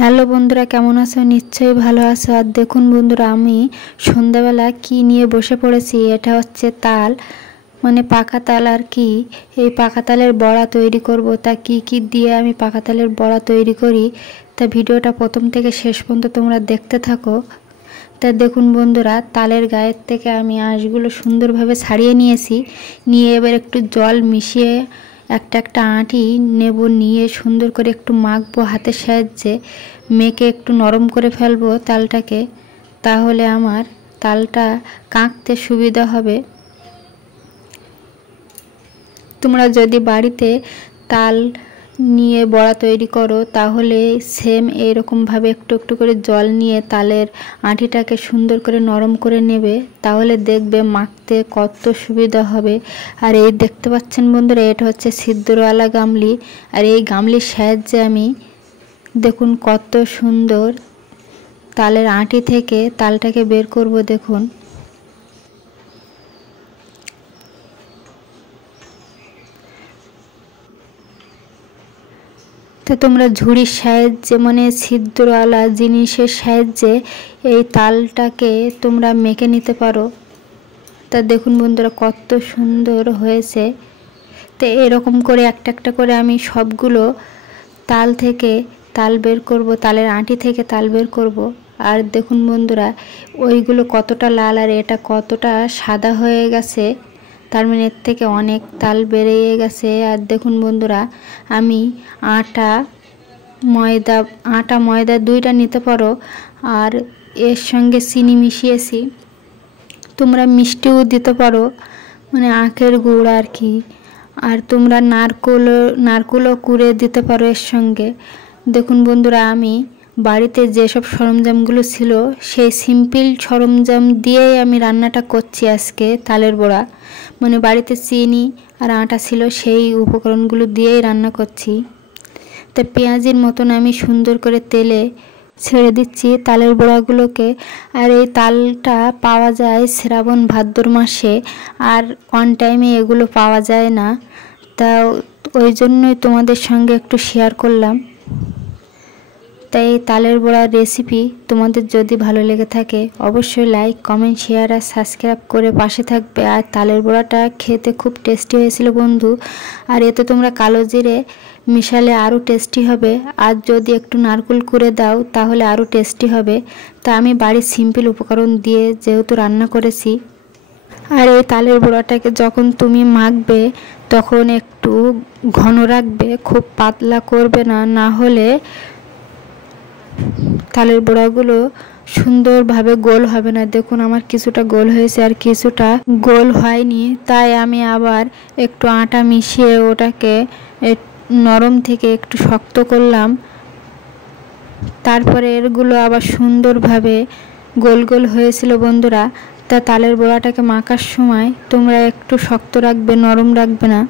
Hello বন্ধুরা, কেমন আছো? নিশ্চয়ই ভালো আছো। আর দেখুন বন্ধুরা, আমি সন্ধ্যাবেলা কি নিয়ে বসে পড়েছি। এটা হচ্ছে তাল, মানে পাকা তাল আর কি। এই পাকা তালের বড়া তৈরি করব। তা কি কি দিয়ে আমি পাকা তালের বড়া তৈরি করি, তা ভিডিওটা প্রথম থেকে শেষ পর্যন্ত তোমরা দেখতে থাকো। তা দেখুন বন্ধুরা, তালের গায়ের থেকে আমি আঁশগুলো সুন্দরভাবে ছাড়িয়ে নিয়েছি। নিয়ে এবার একটু জল মিশিয়ে একটা একটা আঁটি নেব, নিয়ে সুন্দর করে একটু মাখবো হাতের সাহায্যে। মেখে একটু নরম করে ফেলবো তালটাকে, তাহলে আমার তালটা কাঁকতে সুবিধা হবে। তোমরা যদি বাড়িতে তাল নিয়ে বড়া তৈরি করো, তাহলে সেম এইরকমভাবে একটু একটু করে জল নিয়ে তালের আঁটিটাকে সুন্দর করে নরম করে নেবে, তাহলে দেখবে মাখতে কত সুবিধা হবে। আর এই দেখতে পাচ্ছেন বন্ধুরা, এটা হচ্ছে ছিদ্রওয়ালা গামলি। আর এই গামলির সাহায্যে আমি দেখুন কত সুন্দর তালের আঁটি থেকে তালটাকে বের করব। দেখুন, তো তোমরা ঝুড়ির সাহায্যে, মানে ছিদ্রওয়ালা জিনিসের সাহায্যে এই তালটাকে তোমরা মেখে নিতে পারো। তা দেখুন বন্ধুরা, কত সুন্দর হয়েছে। তো এরকম করে একটা একটা করে আমি সবগুলো তাল থেকে তাল বের করব, তালের আঁটি থেকে তাল বের করব। আর দেখুন বন্ধুরা, ওইগুলো কতটা লাল আর এটা কতটা সাদা হয়ে গেছে, তার মানে এর থেকে অনেক তাল বেরিয়ে গেছে। আর দেখুন বন্ধুরা, আমি আটা ময়দা দুইটা নিতে পারো, আর এর সঙ্গে চিনি মিশিয়েছি। তোমরা মিষ্টিও দিতে পারো, মানে আখের গুড় আর কি। আর তোমরা নারকেলও কুড়ে দিতে পারো এর সঙ্গে। দেখুন বন্ধুরা, আমি বাড়িতে যেসব সরঞ্জামগুলো ছিল সেই সিম্পল সরঞ্জাম দিয়েই আমি রান্নাটা করছি আজকে তালের বড়া। মানে বাড়িতে চিনি আর আটা ছিল, সেই উপকরণগুলো দিয়েই রান্না করছি। তো পেঁয়াজের মতন আমি সুন্দর করে তেলে ছেড়ে দিচ্ছি তালের বড়াগুলোকে। আর এই তালটা পাওয়া যায় শ্রাবণ ভাদ্র মাসে, আর অন টাইমে এগুলো পাওয়া যায় না। তা ওই জন্যই তোমাদের সঙ্গে একটু শেয়ার করলাম। তাই এই তালের বড়ার রেসিপি তোমাদের যদি ভালো লেগে থাকে, অবশ্যই লাইক, কমেন্ট, শেয়ার আর সাবস্ক্রাইব করে পাশে থাকবে। আর তালের বড়াটা খেতে খুব টেস্টি হয়েছিল বন্ধু। আর এতে তোমরা কালো জিরে মিশালে আরও টেস্টি হবে, আর যদি একটু নারকেল কুড়ে দাও তাহলে আরও টেস্টি হবে। তা আমি বাড়ির সিম্পল উপকরণ দিয়ে যেহেতু রান্না করেছি। আর এই তালের বড়াটাকে যখন তুমি মাখবে তখন একটু ঘন রাখবে, খুব পাতলা করবে না, না হলে তালের বড়াগুলো সুন্দরভাবে গোল হবে না। দেখুন, আমার কিছুটা গোল হয়েছে আর কিছুটা গোল হয়নি, তাই আমি আবার একটু আটা মিশিয়ে ওটাকে নরম থেকে একটু শক্ত করলাম। তারপরে এরগুলো আবার সুন্দরভাবে গোল গোল হয়েছিল বন্ধুরা। তা তালের বড়াটাকে মাখার সময় তোমরা একটু শক্ত রাখবে, নরম রাখবে না।